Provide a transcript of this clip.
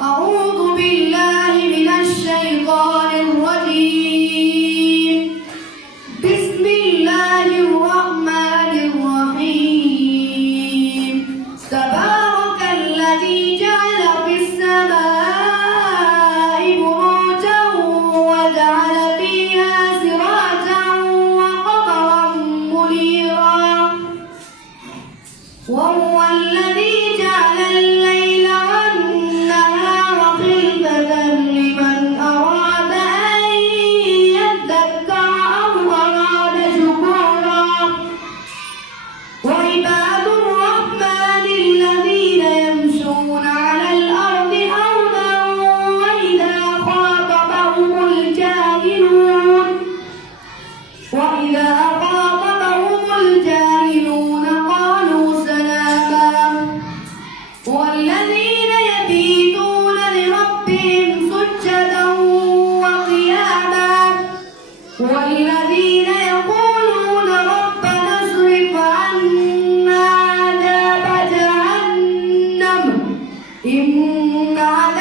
أعوذ بالله من الشيطان الرجيم. بسم الله الرحمن الرحيم. تبارك الذي جعل في السماء بروجا وجعل فيها سراجا وقمرا منيرا. وهو الذي جعل الليل والنهار خلفة لمن أراد أن يذكر أو أراد شكورا. وعباد الرحمن الذين يمشون على الأرض هونا وإذا خاطبهم الجاهلون قالوا سلاما. والذين يبيتون لربهم سجدا وقياما. والذين يقولون ربنا اصرف عنا عذاب جهنم إن عذابها